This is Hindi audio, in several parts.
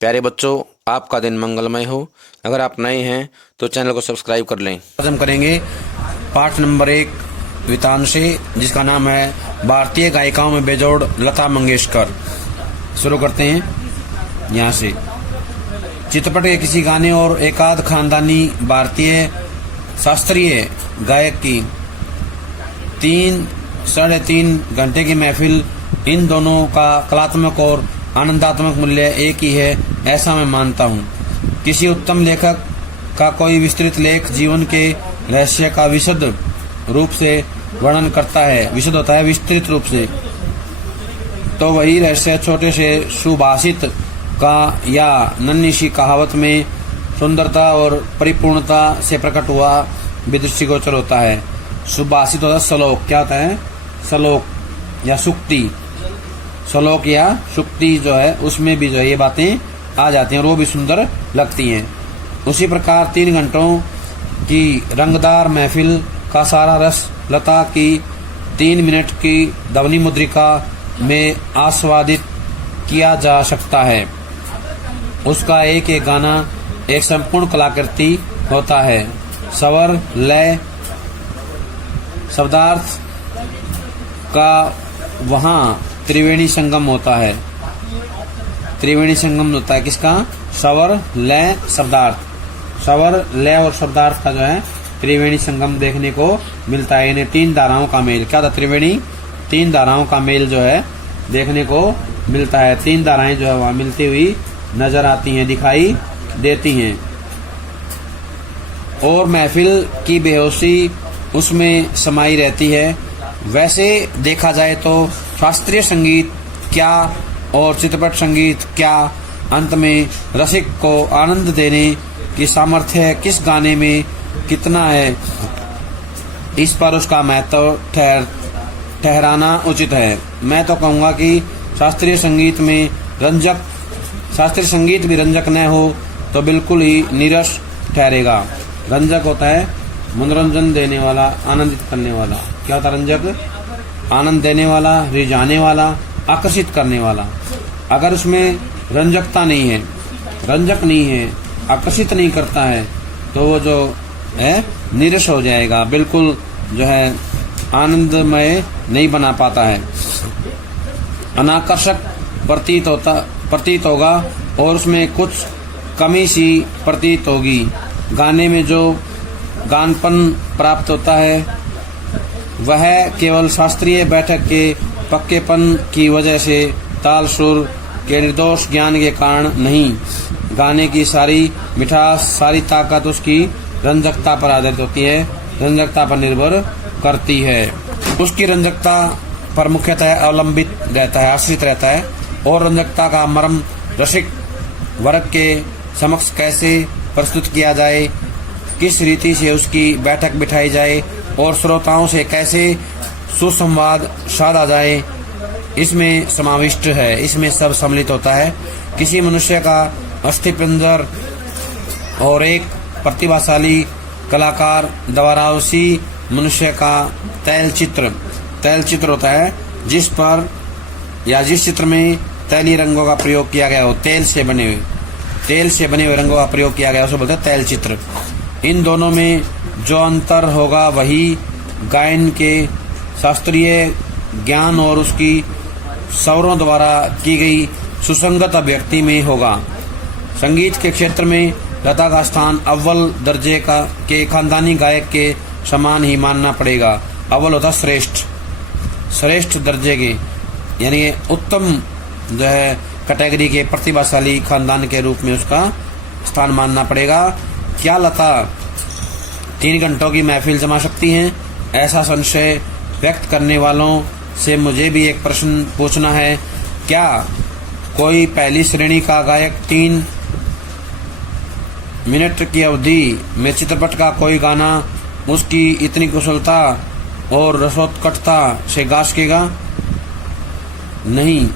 प्यारे बच्चों, आपका दिन मंगलमय हो। अगर आप नए हैं तो चैनल को सब्सक्राइब कर लें। आज हम करेंगे पाठ नंबर 1 वितांशे, जिसका नाम है भारतीय गायिकाओं में बेजोड़ लता मंगेशकर। शुरू करते हैं यहाँ से। चित्रपट के किसी गाने और एकाध खानदानी भारतीय शास्त्रीय गायक की 3-3.5 घंटे की महफिल, इन दोनों का कलात्मक और आनंदात्मक मूल्य एक ही है, ऐसा मैं मानता हूँ। किसी उत्तम लेखक का कोई विस्तृत लेख जीवन के रहस्य का विशद रूप से वर्णन करता है, विशद होता है विस्तृत रूप से, तो वही रहस्य छोटे से सुभाषित का या नन्ही सी कहावत में सुंदरता और परिपूर्णता से प्रकट हुआ विदृष्टिगोचर होता है। सुभाषित होता है श्लोक, क्या होता है? श्लोक या सुक्ति। श्लोक या सुक्ति जो है उसमें भी जो है ये बातें आ जाती हैं और वो भी सुंदर लगती हैं। उसी प्रकार 3 घंटों की रंगदार महफिल का सारा रस लता की 3 मिनट की ध्वनि मुद्रिका में आस्वादित किया जा सकता है। उसका एक एक गाना एक संपूर्ण कलाकृति होता है। स्वर, लय, शब्दार्थ का वहाँ त्रिवेणी संगम होता है। त्रिवेणी संगम होता है किसका? स्वर, लय, शब्दार्थ। स्वर, लय और शब्दार्थ का जो है त्रिवेणी संगम देखने को मिलता है। इन्हें 3 धाराओं का मेल, क्या था? त्रिवेणी 3 धाराओं का मेल जो है देखने को मिलता है। 3 धाराएं जो है वहाँ मिलती हुई नजर आती हैं, दिखाई देती हैं। और महफिल की बेहोशी उसमें समाई रहती है। वैसे देखा जाए तो शास्त्रीय संगीत क्या और चित्रपट संगीत क्या, अंत में रसिक को आनंद देने की सामर्थ्य है किस गाने में कितना है, इस पर उसका महत्व ठहराना उचित है। मैं तो कहूँगा कि शास्त्रीय संगीत भी रंजक न हो तो बिल्कुल ही नीरस ठहरेगा। रंजक होता है मनोरंजन देने वाला, आनंदित करने वाला। क्या होता है रंजक? आनंद देने वाला, रिझाने वाला, आकर्षित करने वाला। अगर उसमें रंजकता नहीं है, रंजक नहीं है, आकर्षित नहीं करता है, तो वो जो है नीरस हो जाएगा, बिल्कुल जो है आनंदमय नहीं बना पाता है, अनाकर्षक प्रतीत होगा और उसमें कुछ कमी सी प्रतीत होगी। गाने में जो गानपन प्राप्त होता है वह केवल शास्त्रीय बैठक के पक्केपन की वजह से, ताल सुर के निर्दोष ज्ञान के कारण नहीं। गाने की सारी मिठास, सारी ताकत उसकी रंजकता पर आधारित होती है, रंजकता पर निर्भर करती है। उसकी रंजकता पर मुख्यतः अवलंबित रहता है, आश्रित रहता है। और रंजकता का मर्म रसिक वर्ग के समक्ष कैसे प्रस्तुत किया जाए, किस रीति से उसकी बैठक बिठाई जाए और श्रोताओं से कैसे सुसंवाद साधा जाए, इसमें समाविष्ट है, इसमें सब सम्मिलित होता है। किसी मनुष्य का अस्थिपंजर और एक प्रतिभाशाली कलाकार द्वारा उसी मनुष्य का तैलचित्र होता है, जिस पर या जिस चित्र में तैलीय रंगों का प्रयोग किया गया हो, तेल से बने हुए रंगों का प्रयोग किया गया, उसे बोलते हैं तैलचित्र। इन दोनों में जो अंतर होगा वही गायन के शास्त्रीय ज्ञान और उसकी स्वरों द्वारा की गई सुसंगत अभिव्यक्ति में होगा। संगीत के क्षेत्र में लता का स्थान अव्वल दर्जे के खानदानी गायक के समान ही मानना पड़ेगा। अव्वल होता श्रेष्ठ दर्जे के, यानी उत्तम जो है कैटेगरी के प्रतिभाशाली खानदान के रूप में उसका स्थान मानना पड़ेगा। क्या लता 3 घंटों की महफिल जमा सकती हैं? ऐसा संशय व्यक्त करने वालों से मुझे भी एक प्रश्न पूछना है। क्या कोई पहली श्रेणी का गायक 3 मिनट की अवधि में चित्रपट का कोई गाना उसकी इतनी कुशलता और रसोत्कटता से गा सकेगा? नहीं।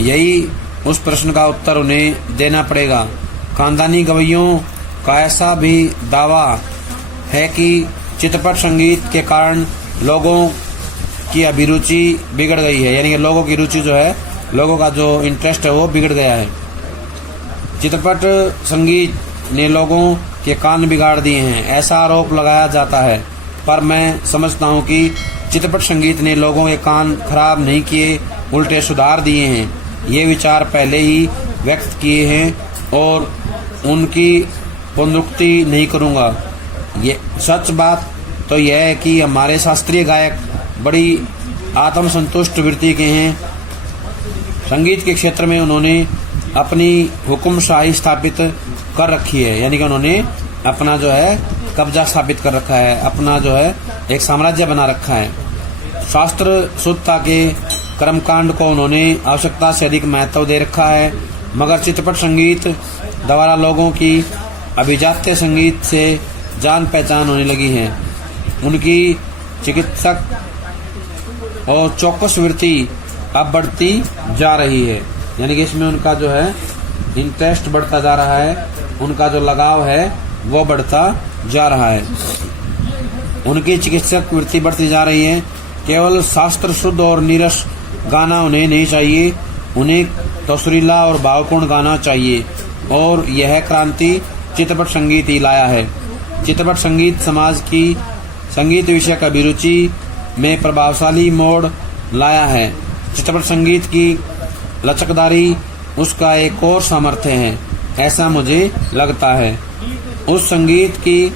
यही उस प्रश्न का उत्तर उन्हें देना पड़ेगा। खानदानी गवैयों का ऐसा भी दावा है कि चित्रपट संगीत के कारण लोगों की अभिरुचि बिगड़ गई है, यानी कि लोगों की रुचि जो है, लोगों का जो इंटरेस्ट है वो बिगड़ गया है। चित्रपट संगीत ने लोगों के कान बिगाड़ दिए हैं, ऐसा आरोप लगाया जाता है, पर मैं समझता हूँ कि चित्रपट संगीत ने लोगों के कान खराब नहीं किए, उल्टे सुधार दिए हैं। ये विचार पहले ही व्यक्त किए हैं और उनकी पुनरुक्ति नहीं करूँगा। ये सच बात तो यह है कि हमारे शास्त्रीय गायक बड़ी आत्मसंतुष्ट वृत्ति के हैं। संगीत के क्षेत्र में उन्होंने अपनी हुक्मशाही स्थापित कर रखी है, यानी कि उन्होंने अपना जो है कब्जा स्थापित कर रखा है, अपना जो है एक साम्राज्य बना रखा है। शास्त्र शुद्धता के कर्मकांड को उन्होंने आवश्यकता से अधिक महत्व दे रखा है, मगर चित्रपट संगीत द्वारा लोगों की अभिजात्य संगीत से जान पहचान होने लगी है। उनकी चिकित्सक और चौकस वृत्ति अब बढ़ती जा रही है, यानी कि इसमें उनका जो है इंटरेस्ट बढ़ता जा रहा है, उनका जो लगाव है वो बढ़ता जा रहा है। उनकी चिकित्सक वृत्ति बढ़ती जा रही है। केवल शास्त्र शुद्ध और नीरस गाना उन्हें नहीं चाहिए, उन्हें तो सुरीला और भावपूर्ण गाना चाहिए, और यह क्रांति चित्रपट संगीत ही लाया है। चित्रपट संगीत समाज की संगीत विषय का अभिरुचि में प्रभावशाली मोड़ लाया है। चित्रपट संगीत की लचकदारी उसका एक और सामर्थ्य है, ऐसा मुझे लगता है। उस संगीत की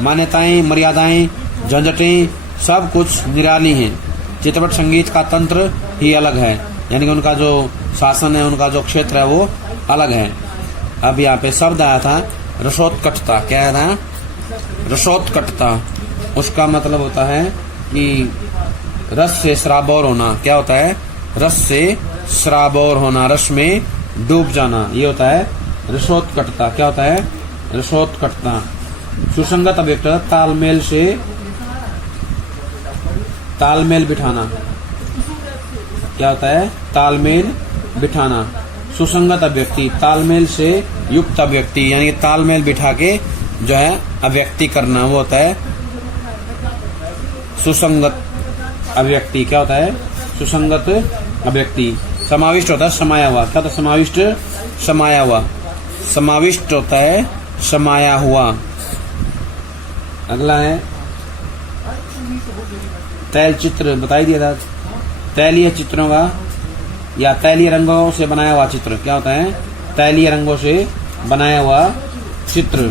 मान्यताएं, मर्यादाएं, झंझटें सब कुछ निराली हैं। चित्रपट संगीत का तंत्र ही अलग है, यानी कि उनका जो शासन है, उनका जो क्षेत्र है वो अलग है। अब यहाँ पे शब्द आया था रसोत्कटता। क्या आया था? रसोत्कटता। उसका मतलब होता है कि रस से सराबोर होना। क्या होता है? रस से सराबोर होना, रस में डूब जाना, ये होता है रसोत्कटता। क्या होता है? रसोत्कटता। सुसंगत अभिव्यक्त, तालमेल से तालमेल बिठाना। क्या होता है? तालमेल बिठाना। सुसंगत अभिव्यक्ति, तालमेल से युक्त अभिव्यक्ति, यानी कि तालमेल बिठा के जो है अभिव्यक्ति करना, वो होता है सुसंगत अभिव्यक्ति। क्या होता है? सुसंगत अभिव्यक्ति। समाविष्ट होता है समाया हुआ। क्या होता है? समाविष्ट, समाया हुआ। समाविष्ट होता है समाया हुआ। अगला है तैल चित्र। बताई दिया था, तैलीय चित्रों का या तैलीय रंगों से बनाया हुआ चित्र। क्या होता है? तैलीय रंगों से बनाया हुआ चित्र।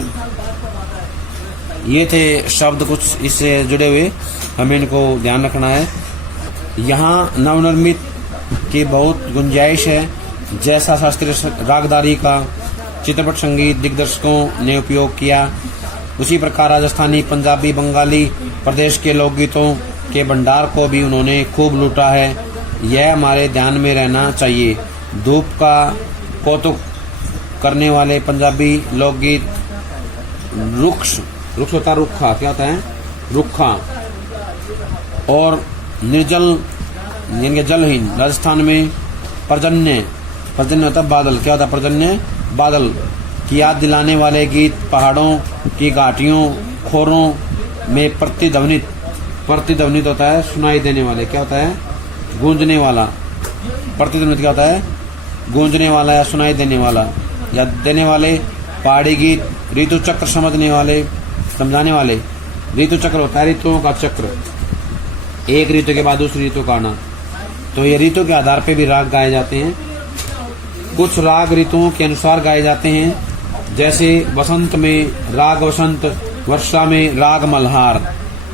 ये थे शब्द कुछ इससे जुड़े हुए, हमें इनको ध्यान रखना है। यहाँ नवनिर्मित की बहुत गुंजाइश है। जैसा शास्त्रीय रागदारी का चित्रपट संगीत दिग्दर्शकों ने उपयोग किया, उसी प्रकार राजस्थानी, पंजाबी, बंगाली प्रदेश के लोकगीतों के भंडार को भी उन्होंने खूब लूटा है। यह हमारे ध्यान में रहना चाहिए। धूप का कौतुक करने वाले पंजाबी लोकगीत रुक्ष, रुक्ष होता है रुखा। क्या होता है? रुखा। और निर्जल यानी जलहीन राजस्थान में पर्जन्य, पर्जन्य होता है बादल। क्या होता है? पर्जन्य, बादल की याद दिलाने वाले गीत पहाड़ों की घाटियों, खोरों में प्रतिध्वनित, प्रतिध्वनित होता है सुनाई देने वाले। क्या होता है? गूंजने वाला। प्रतिध्वनित क्या होता है? गूंजने वाला या सुनाई देने वाला या देने वाले। पहाड़ी गीत ऋतु चक्र समझने वाले, समझाने वाले। ऋतु चक्र होता है ऋतुओं का चक्र, एक ऋतु के बाद दूसरी ऋतु का आना। तो ये ऋतु के आधार पे भी राग गाए जाते हैं। कुछ राग ऋतुओं के अनुसार गाए जाते हैं, जैसे बसंत में राग वसंत, वर्षा में राग मल्हार।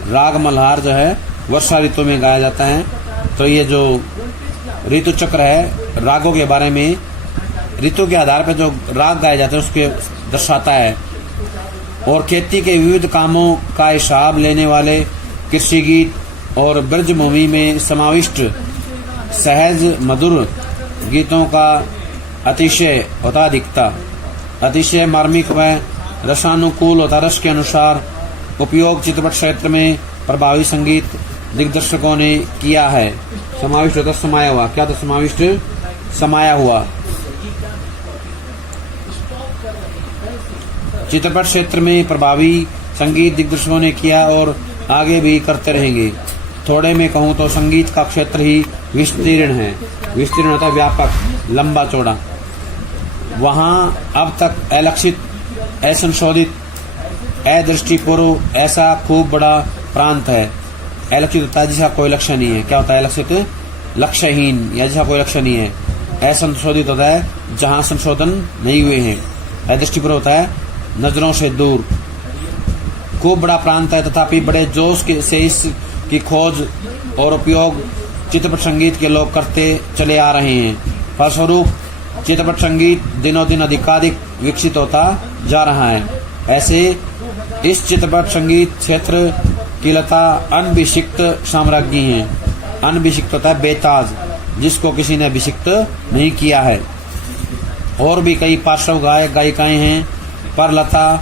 राग मल्हार जो है वर्षा ऋतु में गाया जाता है। तो ये जो ऋतु चक्र है रागों के बारे में, ऋतु के आधार पर जो राग गाए जाते हैं उसके दर्शाता है। और खेती के विविध कामों का हिसाब लेने वाले कृषि गीत और ब्रजभूमि में समाविष्ट सहज मधुर गीतों का अतिशय होता अधिकता। अतिशय मार्मिक व रसानुकूल होता रस के अनुसार उपयोग चित्रपट क्षेत्र में प्रभावी संगीत दिग्दर्शकों ने किया है। समाविष्ट होता समाया हुआ। क्या था? समाविष्ट, समाया हुआ। चित्रपट क्षेत्र में प्रभावी संगीत दिग्दर्शकों ने किया और आगे भी करते रहेंगे। थोड़े में कहूँ तो संगीत का क्षेत्र ही विस्तीर्ण है। विस्तीर्ण होता है व्यापक, लंबा चौड़ा। वहाँ अब तक अलक्षित, असंशोधित, अदृष्टिपूर्व ऐसा खूब बड़ा प्रांत है। अलक्षित होता है जिसका कोई लक्ष्य नहीं है। क्या होता है अलक्षित? लक्ष्यहीन या जिसका कोई लक्ष्य नहीं है। असंशोधित होता है जहाँ संशोधन नहीं हुए हैं। अदृष्टिपूर्व होता है नजरों से दूर। खूब बड़ा प्रांत है तथापि बड़े जोश से इसकी खोज और उपयोग चित्रपट संगीत के लोग करते चले आ रहे हैं। फलस्वरूप चित्रपट संगीत दिनों दिन अधिकाधिक विकसित होता जा रहा है। ऐसे इस चित्रपट संगीत क्षेत्र की लता अनभिषिक्त साम्राज्ञी है। अनभिषिक्त होता है बेताज, जिसको किसी ने अभिषिक्त नहीं किया है। और भी कई पार्श्व गायक गायिकाएं हैं, पर लता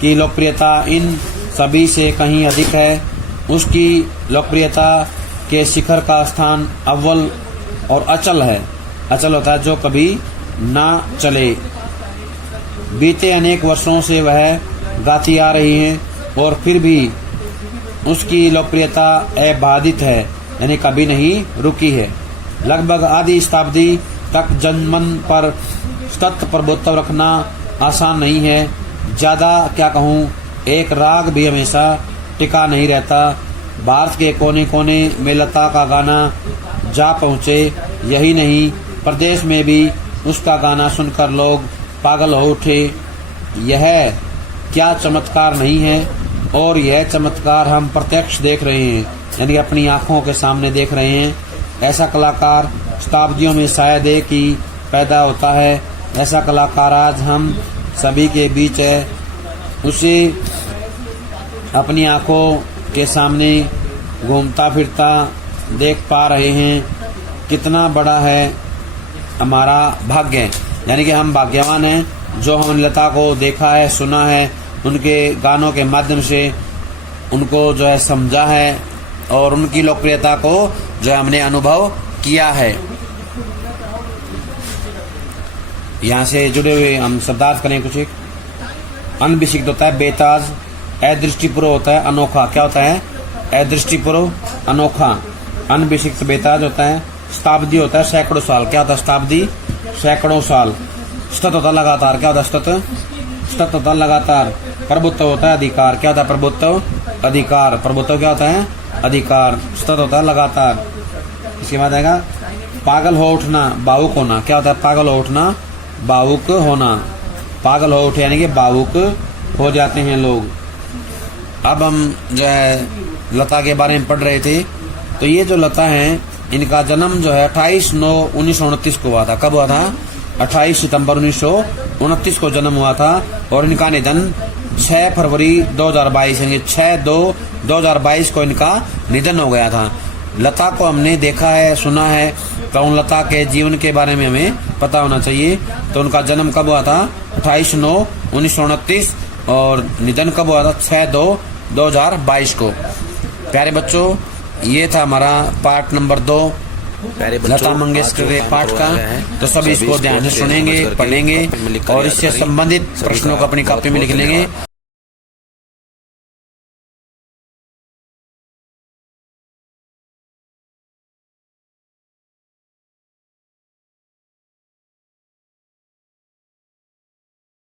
की लोकप्रियता इन सभी से कहीं अधिक है। उसकी लोकप्रियता के शिखर का स्थान अव्वल और अचल है। अचल होता है जो कभी ना चले। बीते अनेक वर्षों से वह गाती आ रही है और फिर भी उसकी लोकप्रियता अबाधित है, यानी कभी नहीं रुकी है। लगभग आधी शताब्दी तक जनमन पर सतत प्रभुत्व रखना आसान नहीं है। ज्यादा क्या कहूँ, एक राग भी हमेशा टिका नहीं रहता। भारत के कोने कोने में लता का गाना जा पहुँचे। यही नहीं, प्रदेश में भी उसका गाना सुनकर लोग पागल हो उठे। यह क्या चमत्कार नहीं है? और यह चमत्कार हम प्रत्यक्ष देख रहे हैं, यानी अपनी आंखों के सामने देख रहे हैं। ऐसा कलाकार शताब्दियों में शायद एक ही पैदा होता है। ऐसा कलाकार आज हम सभी के बीच है। उसे अपनी आंखों के सामने घूमता फिरता देख पा रहे हैं। कितना बड़ा है हमारा भाग्य, यानी कि हम भाग्यवान हैं जो हमने लता को देखा है, सुना है, उनके गानों के माध्यम से उनको जो है समझा है और उनकी लोकप्रियता को जो है हमने अनुभव किया है। यहाँ से जुड़े हुए हम शब्दार्थ करें कुछ। एक अनभिषिक्त होता है बेताज, अदृष्टिपूर्व होता है अनोखा। क्या होता है? अदृष्टिपूर्व अनोखा। अनभिषिक्त बेताज होता है। शताब्दी होता है सैकड़ों साल। क्या होता है शताब्दी? सैकड़ों साल। सतत होता है लगातार। क्या होता है सतत? सतत होता है लगातार। प्रभुत्व होता है अधिकार। क्या होता है प्रभुत्व? अधिकार। प्रभुत्व क्या होता है? अधिकार। सतत होता है लगातार। इसके बाद आएगा पागल हो उठना, भावुक होना। क्या होता है पागल हो उठना? भावुक होना। पागल हो उठे यानी कि भावुक हो जाते हैं लोग। अब हम जो है लता के बारे में पढ़ रहे थे, तो ये जो लता है इनका जन्म जो है 28/9/1929 को हुआ था। कब हुआ था? 28 सितंबर 1929 को जन्म हुआ था। और इनका निधन 6 फरवरी 2022 यानी 6/2/2022 को इनका निधन हो गया था। लता को हमने देखा है, सुना है, तो उन लता के जीवन के बारे में हमें पता होना चाहिए। तो उनका जन्म कब हुआ था? 28/9/1929 और निधन कब हुआ था? 6/2/2022 को। प्यारे बच्चों, ये था हमारा पार्ट नंबर 2 लता मंगेशकर के पाठ का। तो सभी इसको ध्यान से सुनेंगे, पढ़ेंगे और इससे संबंधित प्रश्नों को अपनी कॉपी में लिख लेंगे।